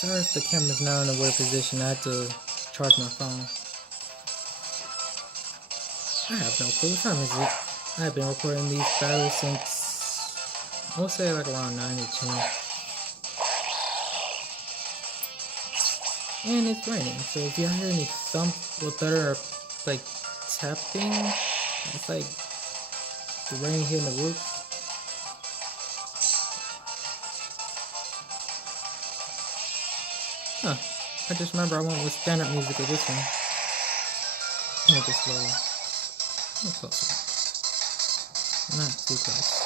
Sorry if the camera's not in a weird position. I had to charge my phone. I have no clue. What time is it? I've been recording these battles since, I would say like around 9 or 10. And it's raining, so if y'all hear any thump or thunder or like tapping, it's like the rain hitting the roof. Huh. I just remember I went with standard music with this one. Make it slower. No closer. Not too close.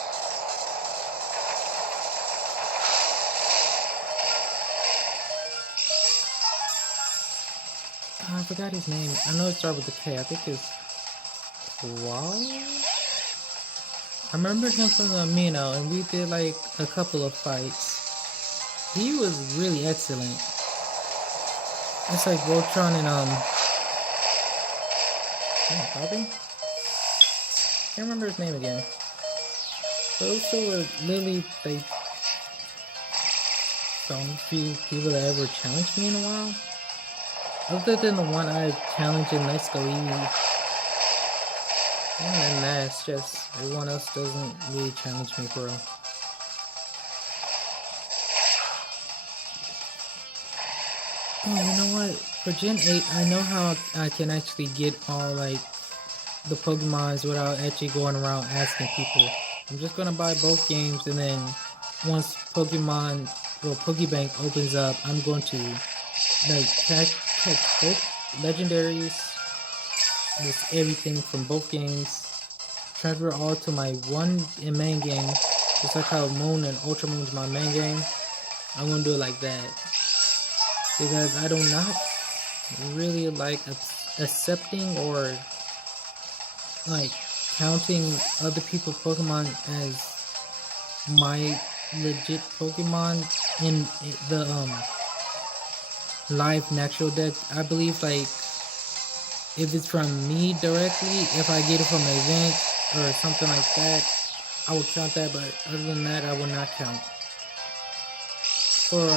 I forgot his name. I know it started with a K. I think it's Wow. I remember him from the Amino, and we did like a couple of fights. He was really excellent. It's like Voltron and Bobby? Can't remember his name again. Those two were literally like the only few people that ever challenged me in a while. Other than the one I challenged in Let's Go Eevee. And then that's just everyone else doesn't really challenge me for real. Oh, you know what? For Gen 8, I know how I can actually get all like the Pokemons without actually going around asking people. I'm just gonna buy both games, and then once Pokemon or Pokebank opens up, I'm going to like catch both legendaries, just everything from both games, transfer all to my one main game, just like how Moon and Ultra Moon is my main game. I'm gonna do it like that because I do not really like accepting or like counting other people's Pokemon as my legit Pokemon in the live natural deck. I believe like if it's from me directly, if I get it from an event or something like that, I would count that, but other than that, I would not count. For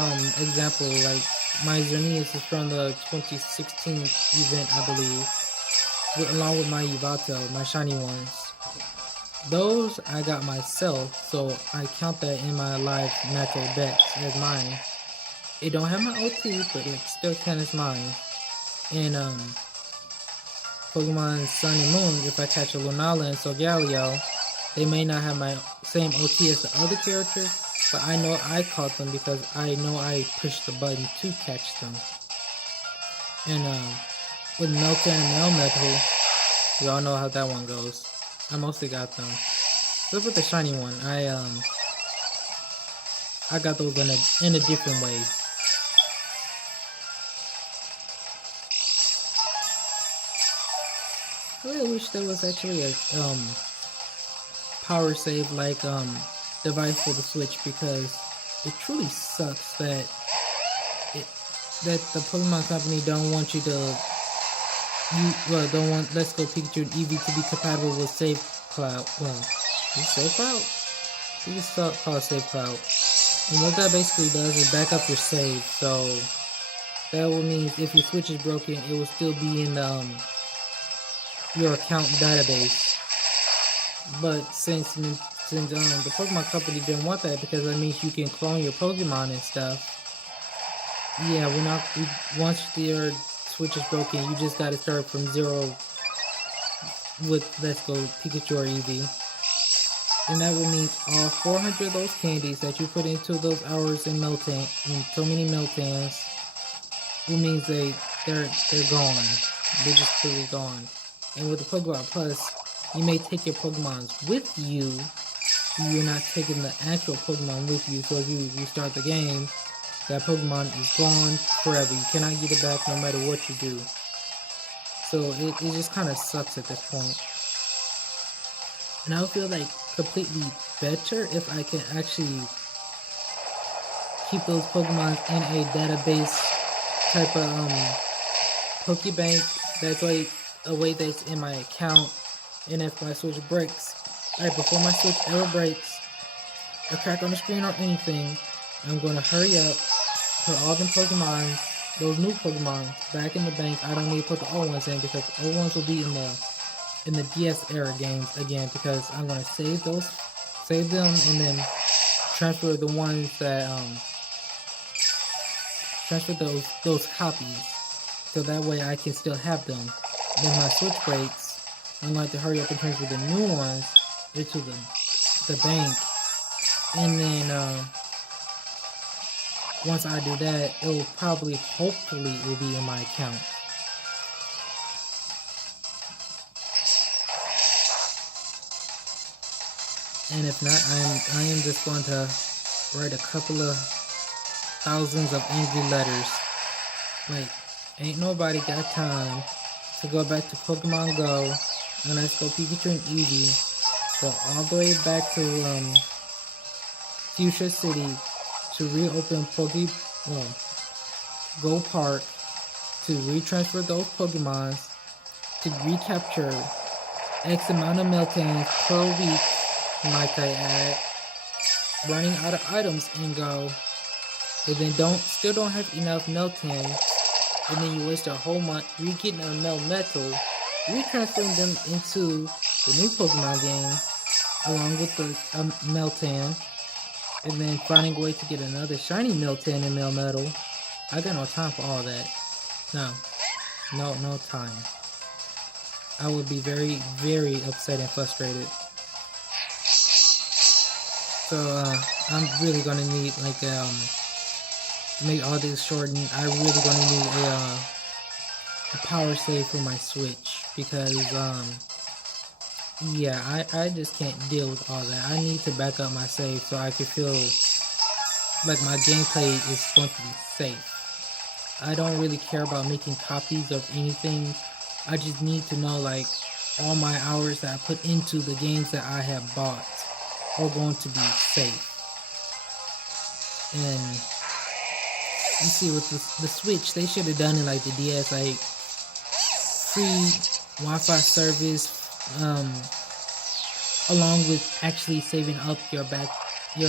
example, like my Xerneas is from the 2016 event, I believe, along with my Yveltal, my shiny ones. Those I got myself, so I count that in my live natural decks as mine. It don't have my OT, but it still counts as mine. And Pokemon Sun and Moon, if I catch a Lunala and Solgaleo, they may not have my same OT as the other character, but I know I caught them because I know I pushed the button to catch them. And with Meltan and Melmetal, we all know how that one goes. I mostly got them. So with the shiny one, I got those in a different way. I really wish there was actually a power save like device for the Switch, because it truly sucks that the Pokemon company don't want you to don't want Let's Go Pikachu and Eevee to be compatible with Save Cloud. Well, is it Save Cloud? You just call it Save Cloud. And what that basically does is back up your save, so that will mean if your Switch is broken, it will still be in your account database. But since the Pokemon company didn't want that, because that means you can clone your Pokemon and stuff. Yeah, once your Switch is broken, you just gotta start from zero with Let's Go Pikachu or Eevee. And that will mean all 400 of those candies that you put into those hours in Meltan, in so many Meltans, it means they're gone. They're just fully gone. And with the Pokemon Plus, you may take your Pokemons with you. You're not taking the actual Pokemon with you. So if you restart the game, that Pokemon is gone forever. You cannot get it back no matter what you do. So it just kind of sucks at this point. And I would feel like completely better if I can actually keep those Pokemon in a database type of Pokebank. That's like a way that's in my account. And if my Switch breaks, like before my Switch ever breaks, a crack on the screen or anything, I'm going to hurry up, put all them Pokemon, those new Pokemon, back in the bank. I don't need to put the old ones in because the old ones will be in the DS era games again, because I'm gonna save them, and then transfer the ones that transfer those copies, so that way I can still have them. Then my Switch breaks, I'm going to hurry up and transfer the new ones into the bank, and then once I do that, it will probably, hopefully, it will be in my account. And if not, I am just going to write a couple of thousands of angry letters. Like, ain't nobody got time to go back to Pokemon Go, and let's go Pikachu and Eevee, go all the way back to Fuchsia City to reopen Go Park, to retransfer those Pokemons, to recapture X amount of Meltans per week, might I add, running out of items in Go, and then still don't have enough Meltans, and then you waste a whole month re-getting a Melmetal, retransferring them into the new Pokemon game, along with the Meltan, and then finding a way to get another shiny Meltan and Melmetal. I got no time for all that. No time. I would be very, very upset and frustrated. So I'm really gonna need, like, to make all this shortened, I really gonna need a power save for my Switch, because yeah, I just can't deal with all that. I need to back up my save so I can feel like my gameplay is going to be safe. I don't really care about making copies of anything. I just need to know, like, all my hours that I put into the games that I have bought are going to be safe. And you see, with the Switch, they should have done it like the DS, like free Wi-Fi service, along with actually saving up your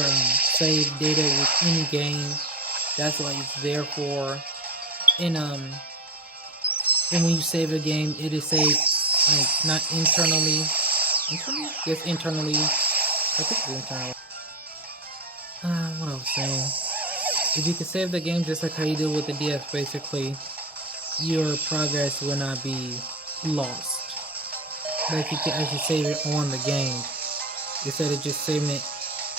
save data with any game. That's what it's there for. And when you save a game, it is saved, like, not internally. Yes, internally. I think it's internally. What I was saying. If you can save the game just like how you do with the DS, basically, your progress will not be lost. Like, you can actually save it on the game instead of just saving it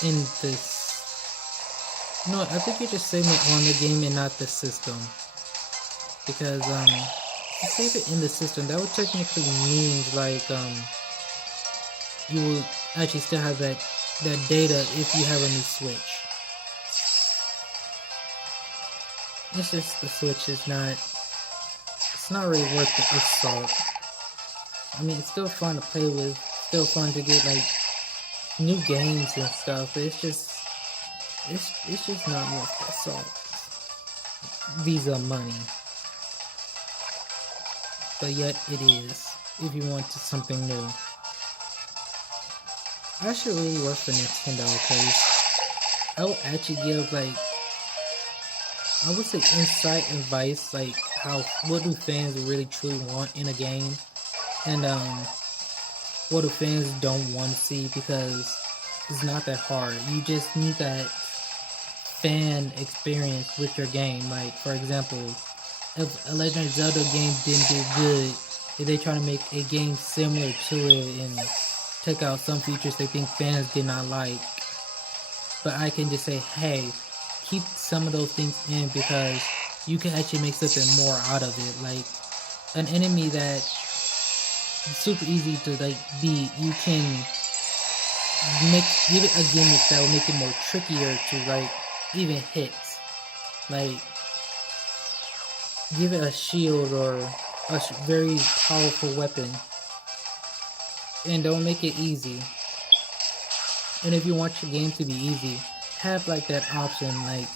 in this. No, I think you're just saving it on the game and not the system. Because if you save it in the system, that would technically mean, like, you will actually still have that data if you have a new Switch. It's just the Switch is not, it's not really worth the assault. I mean, it's still fun to play with, still fun to get, like, new games and stuff. It's just not worth the assault. Visa money. But yet it is, if you want something new. I should really work for Nintendo, because I would actually give, like, I would say insight advice, like, what do fans really truly want in a game, and what do fans don't want to see, because it's not that hard. You just need that fan experience with your game. Like, for example, if a Legend of Zelda game didn't do good, if they try to make a game similar to it and take out some features they think fans did not like, but I can just say, hey, keep some of those things in, because you can actually make something more out of it. Like, an enemy that's super easy to, like, beat, you can give it a gimmick that will make it more trickier to, like, even hit. Like, give it a shield or a very powerful weapon, and don't make it easy. And if you want your game to be easy, have, like, that option, like,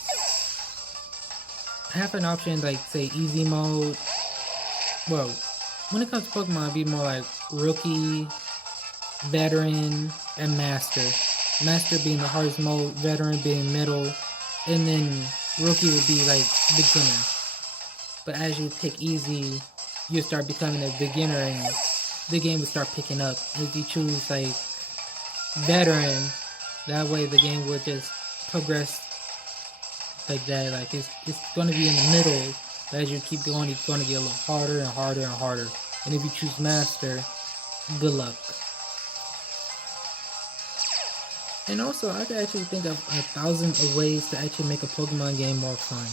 have an option, like, say, easy mode. Well, when it comes to Pokemon, it'd be more like rookie, veteran, and master. Master being the hardest mode, veteran being middle, and then rookie would be like beginner. But as you pick easy, you start becoming a beginner and the game will start picking up. If you choose like veteran, that way the game will just progress like that. Like it's gonna be in the middle, but as you keep going, it's gonna get a little harder and harder and harder. And if you choose master, good luck. And also, I could actually think of 1,000 of ways to actually make a Pokemon game more fun.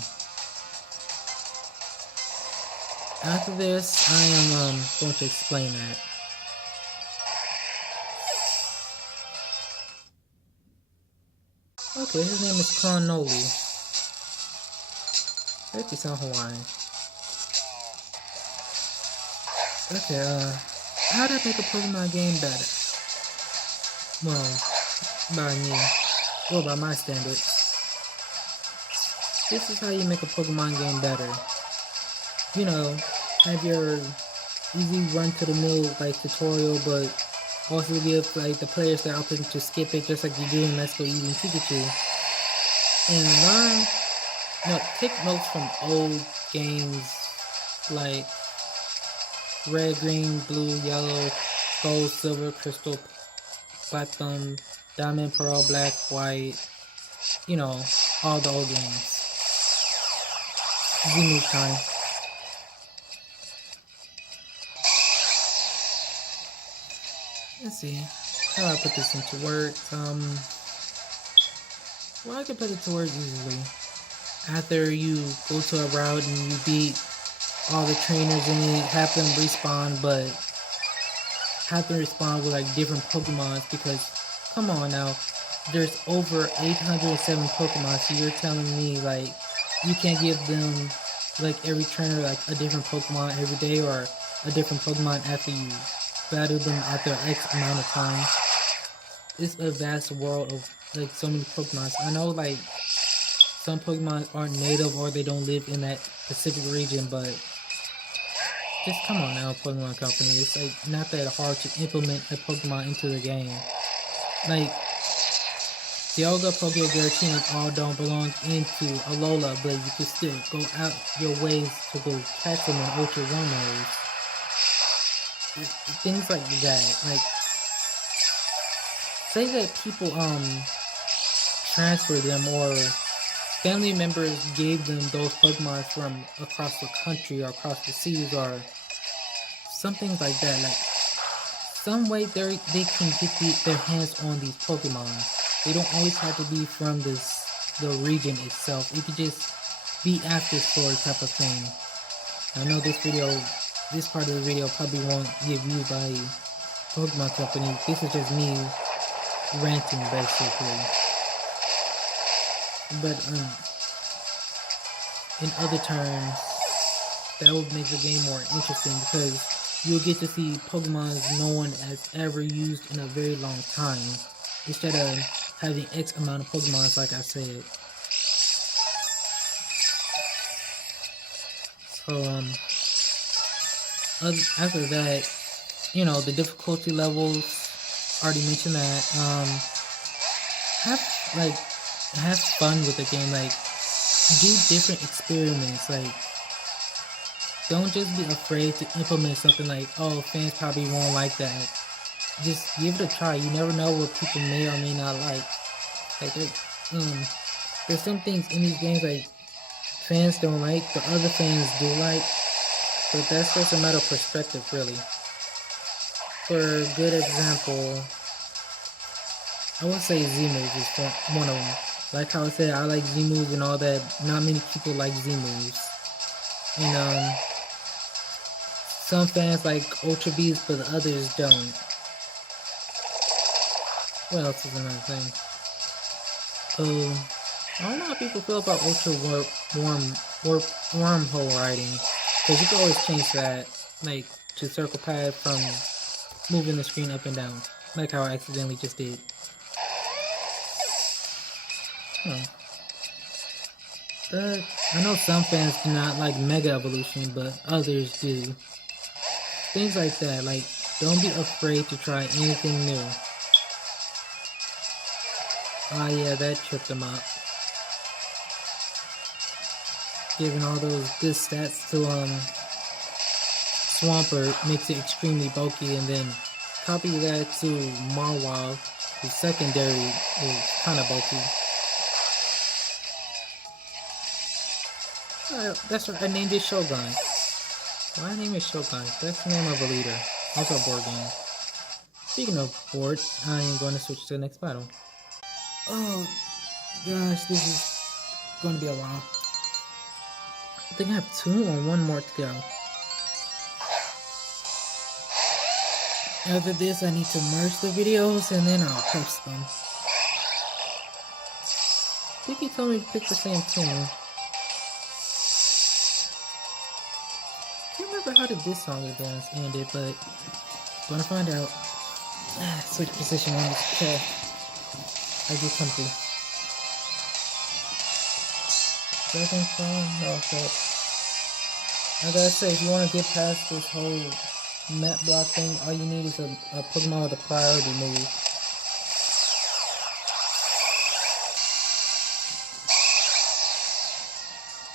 After this, I am going to explain that. Okay, his name is Clonoli. That could sound Hawaiian. Okay, how to make a Pokemon game better? Well, by me, or by my standards. This is how you make a Pokemon game better. You know, have your easy run to the mill like tutorial, but also give like the players the option to skip it just like you do in Let's Go Eevee and Pikachu. And take notes from old games like Red, Green, Blue, Yellow, Gold, Silver, Crystal, Platinum, Diamond, Pearl, Black, White, you know, all the old games. Z-move time. Let's see how I put this into words. Well, I can put it to words easily. After you go to a route and you beat all the trainers and it have them respawn, but have to respawn with like different Pokemons because, come on now, there's over 807 Pokemon, so you're telling me like you can't give them like every trainer like a different Pokemon every day or a different Pokemon after you battle them after X amount of time. It's a vast world of like so many Pokemon. I know like some Pokemon aren't native or they don't live in that specific region, but just come on now, Pokemon Company. It's like not that hard to implement a Pokemon into the game. Like Dialga, Poké, Giratina all don't belong into Alola, but you can still go out your ways to go catch them in Ultra One things like that. Like say that people transfer them or family members gave them those Pokemon from across the country or across the seas or something like that. Like some way they can get their hands on these Pokemon. They don't always have to be from the region itself. It could just be after story type of thing. I know this part of the video probably won't get viewed by Pokemon Company. This is just me ranting basically. But in other terms, that would make the game more interesting because you'll get to see Pokemon no one has ever used in a very long time instead of having X amount of Pokemon like I said. So after that, you know, the difficulty levels, already mentioned that. Have fun with the game, like do different experiments, like don't just be afraid to implement something like, oh, fans probably won't like that. Just give it a try. You never know what people may or may not like. Like there's some things in these games like fans don't like, but other fans do like. But that's just a matter of perspective, really. For a good example, I would say Z-moves is one of them. Like how I said, I like Z-moves and all that. Not many people like Z-moves. And some fans like Ultra Beast, but the others don't. What else is another thing? I don't know how people feel about Ultra Wormhole riding. Because you can always change that, like, to circle pad from moving the screen up and down. Like how I accidentally just did. But I know some fans do not like Mega Evolution, but others do. Things like that, like, don't be afraid to try anything new. Ah, yeah, that tripped them up. giving all those good stats to Swampert makes it extremely bulky, and then copy that to Marwal, whose secondary is kind of bulky. That's right, I named it Shogun. Why name it Shogun? That's the name of a leader. Also a board game. Speaking of board, I am going to switch to the next battle. Oh gosh, this is going to be a while. I think I have 2 or 1 more to go. After this, I need to merge the videos and then I'll post them. I think he told me to pick the same team. I can't remember how this song again ended, but I'm gonna find out. Switch position on this chair. I get comfy. Dragon Farm? Okay. I gotta say, if you want to get past this whole map block thing, all you need is a Pokemon with a priority move.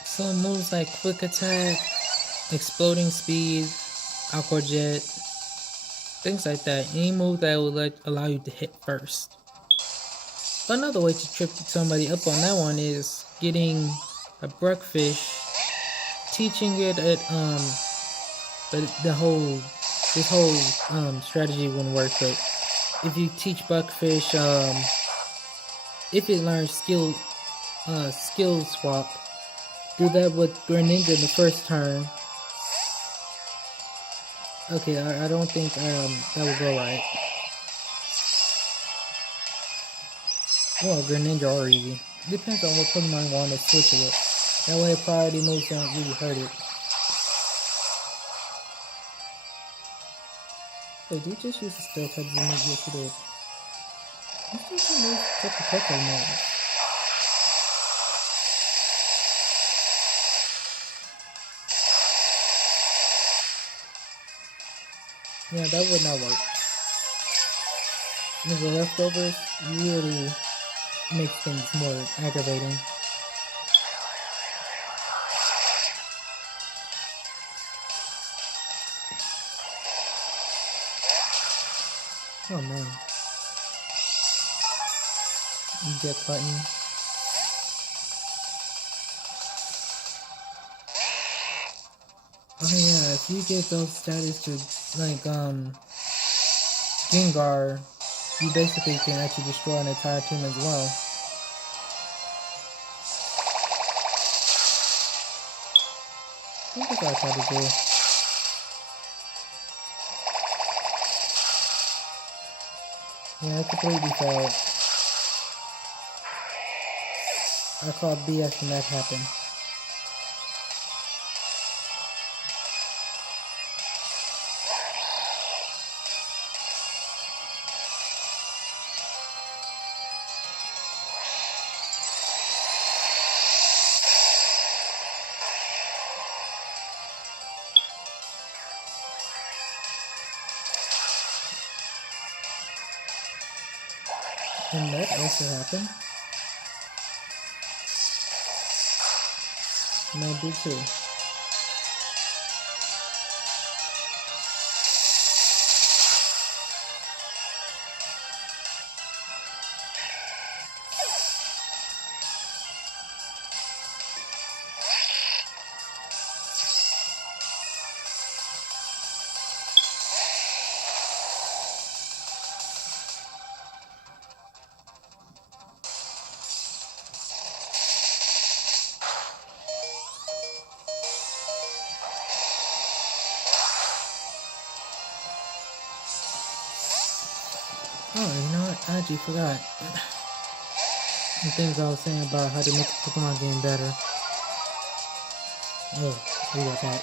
Some moves like Quick Attack, Exploding Speed, Aqua Jet, things like that. Any move that will allow you to hit first. Another way to trip somebody up on that one is getting a Bruckfish, teaching it at but this whole strategy wouldn't work. But if you teach Buckfish, if it learns skill swap, do that with Greninja in the first turn. Okay, I don't think that will go right. Well, Greninja or Eevee. Depends on what Pokemon you want to switch it with. That way priority moves don't really hurt it. Wait, did you just use the Steel type move? Yes, you did. You still can move the Pokemon. Yeah, that would not work. With the leftovers, really makes things more aggravating. Oh man. Eject button. Oh yeah, if you get those status to like Gengar, you basically can actually destroy an entire team as well. I think that's what I tried to do. Yeah, I completely failed. I called BS when that happened. And that also happened. And I did too. Oh, you know what? I actually forgot the things I was saying about how to make the Pokemon game better. Oh, we got that.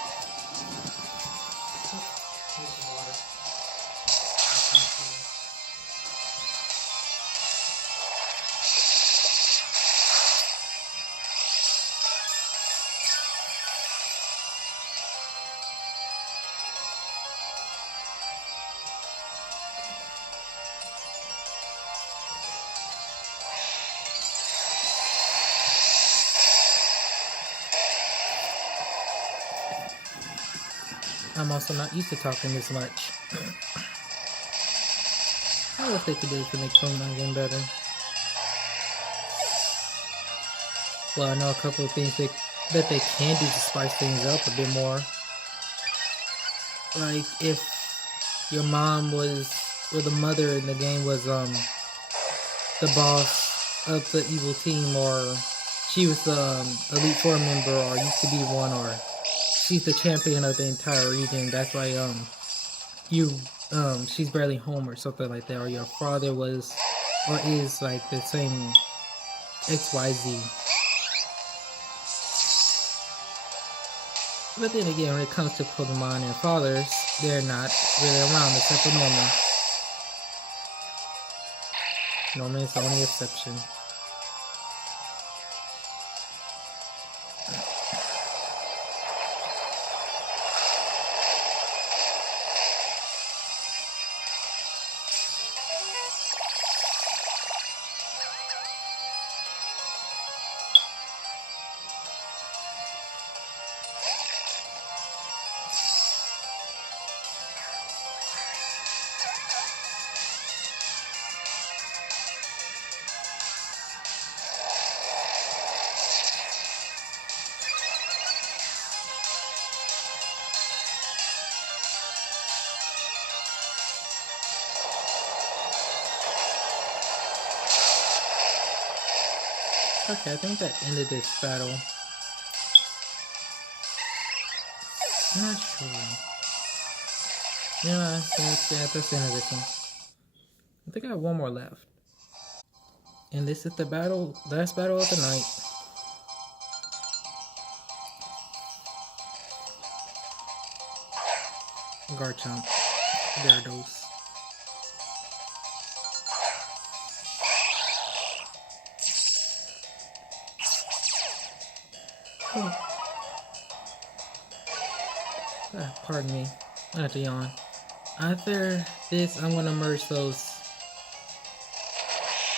I'm also not used to talking this much. What else they could do to make Pokemon game better? Well, I know a couple of things that they can do to spice things up a bit more. Like if your mom was, or the mother in the game was the boss of the evil team, or she was the Elite Four member, or used to be one, or she's the champion of the entire region. That's why she's barely home or something like that, or your father was or is like the same XYZ. But then again, when it comes to Pokemon and fathers, they're not really around except for Norman. Norman is the only exception. Okay, I think that ended this battle. I'm not sure. Yeah, that's the end of this one. I think I have one more left. And this is the last battle of the night. Garchomp. Gyarados. Pardon me. I have to yawn. After this, I'm gonna merge those.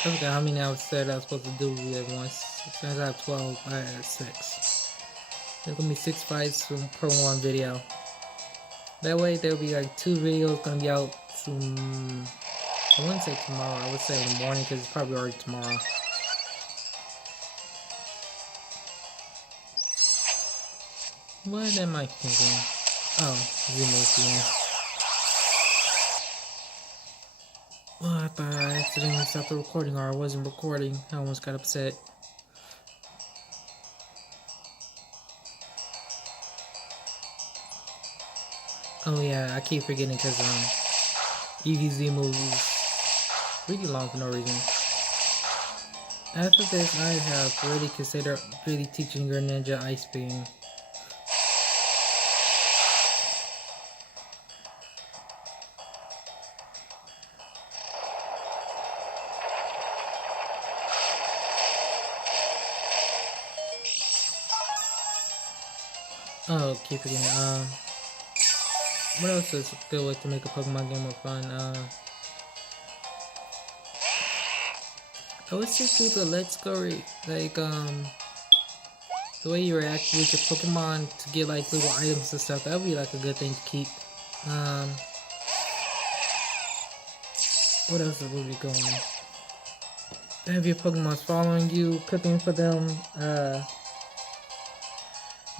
I forgot how many I said I was supposed to do at once. Since I have 12, I had 6. There's gonna be 6 fights per one video. That way, there'll be like 2 videos gonna be out soon. I wouldn't say tomorrow. I would say in the morning because it's probably already tomorrow. What am I thinking? Oh, Zumu's. Well, I thought I accidentally stopped the recording, or I wasn't recording. I almost got upset. Oh yeah, I keep forgetting because EVZ moves really long for no reason. After this, I have really considered teaching your ninja Ice Beam. Oh, keep forgetting. What else is a good way to make a Pokemon game more fun? I would say do the Let's Go, like, the way you react with your Pokemon to get, like, little items and stuff. That would be, like, a good thing to keep. What else would be going? Have your Pokemon's following you, cooking for them,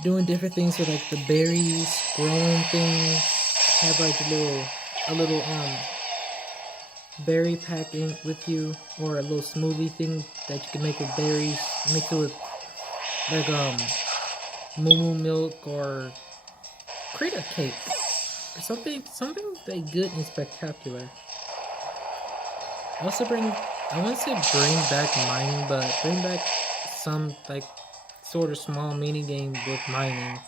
doing different things with, like, the berries, growing things. Have, like, a little berry pack in with you, or a little smoothie thing that you can make with berries, mix it with like moo milk, or create a cake or something like good and spectacular. Also I wouldn't say bring back mining, but bring back some like sort of small mini game with mining.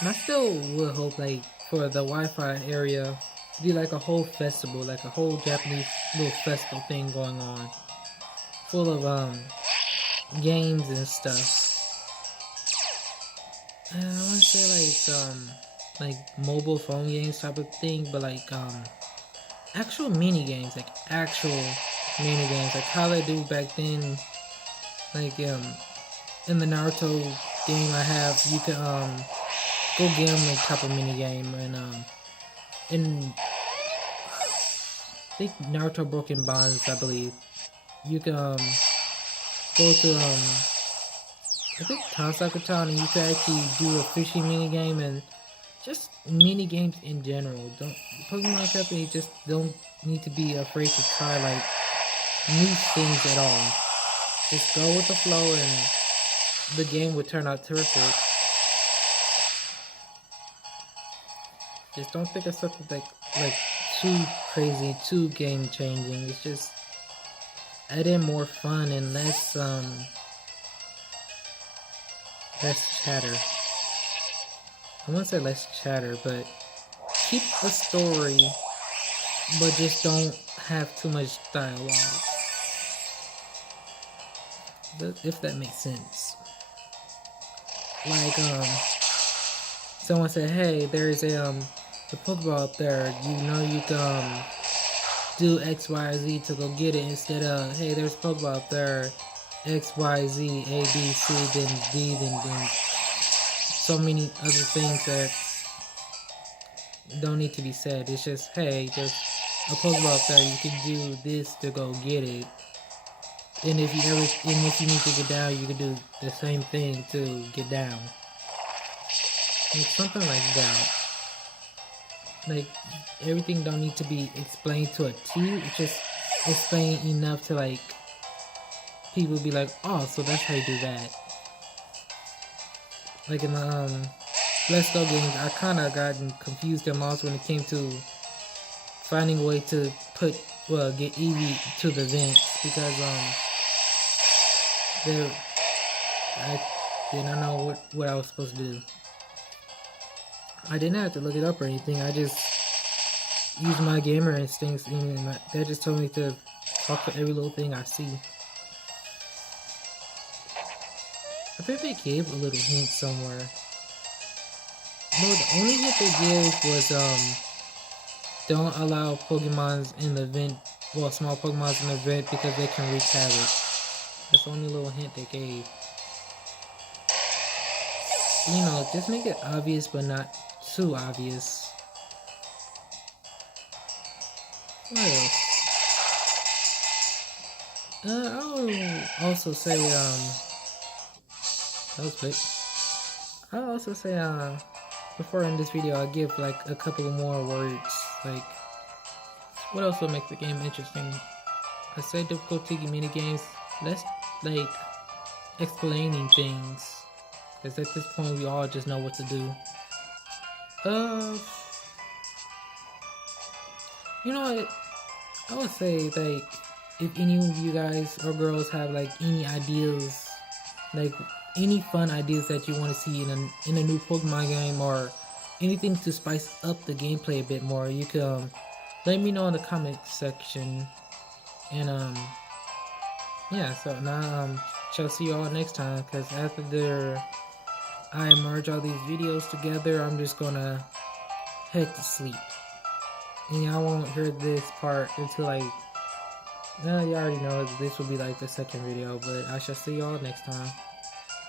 And I still would hope like for the Wi-Fi area be like a whole festival, like a whole Japanese little festival thing going on, full of games and stuff. And I want to say like mobile phone games type of thing, but like actual mini games, like how they do back then. Like in the Naruto game I have, you can go gambling type of mini game, and I think Naruto Broken Bonds, I believe you can go to I think Tasaka Town, and you can actually do a fishing mini game and just mini games in general. Don't Pokemon Company just don't need to be afraid to try like new things at all. Just go with the flow and the game will turn out terrific. Just don't think of something like too crazy, too game changing. It's just add in more fun and less chatter. I won't say less chatter, but keep a story, but just don't have too much dialogue. If that makes sense. Like someone said, hey, there's a Pokeball up there. You know you can do X, Y, Z to go get it, instead of, hey, there's a Pokeball up there, X, Y, Z, A, B, C, then D, then so many other things that don't need to be said. It's just, hey, there's a Pokeball up there, you can do this to go get it. And if you need to get down, you can do the same thing to get down. Like something like that. Like everything don't need to be explained to a T. It's just explained enough to like people be like, oh, so that's how you do that. Like in the Let's Go games, I kind of gotten confused and lost when it came to finding a way to get Eevee to the vents, because I didn't know what I was supposed to do. I didn't have to look it up or anything. I just used my gamer instincts, and that just told me to talk for every little thing I see. I think they gave a little hint somewhere. No, the only hint they gave was don't allow Pokemons in the vent. Well, small Pokemons in the vent, because they can wreak havoc. That's the only little hint they gave. You know, just make it obvious, but not too obvious. What else? I'll also say that was quick. I'll also say before I end this video, I'll give like a couple more words. Like, what else will make the game interesting? I said difficulty mini games. Let's like explaining things, because at this point we all just know what to do. You know what? I would say, like, if any of you guys or girls have like any ideas, like any fun ideas that you want to see in a new Pokemon game, or anything to spice up the gameplay a bit more, you can let me know in the comment section. And yeah, so now shall see you all next time, because after I merge all these videos together, I'm just gonna head to sleep. And y'all won't hear this part until like, you already know this will be like the second video, but I shall see y'all next time.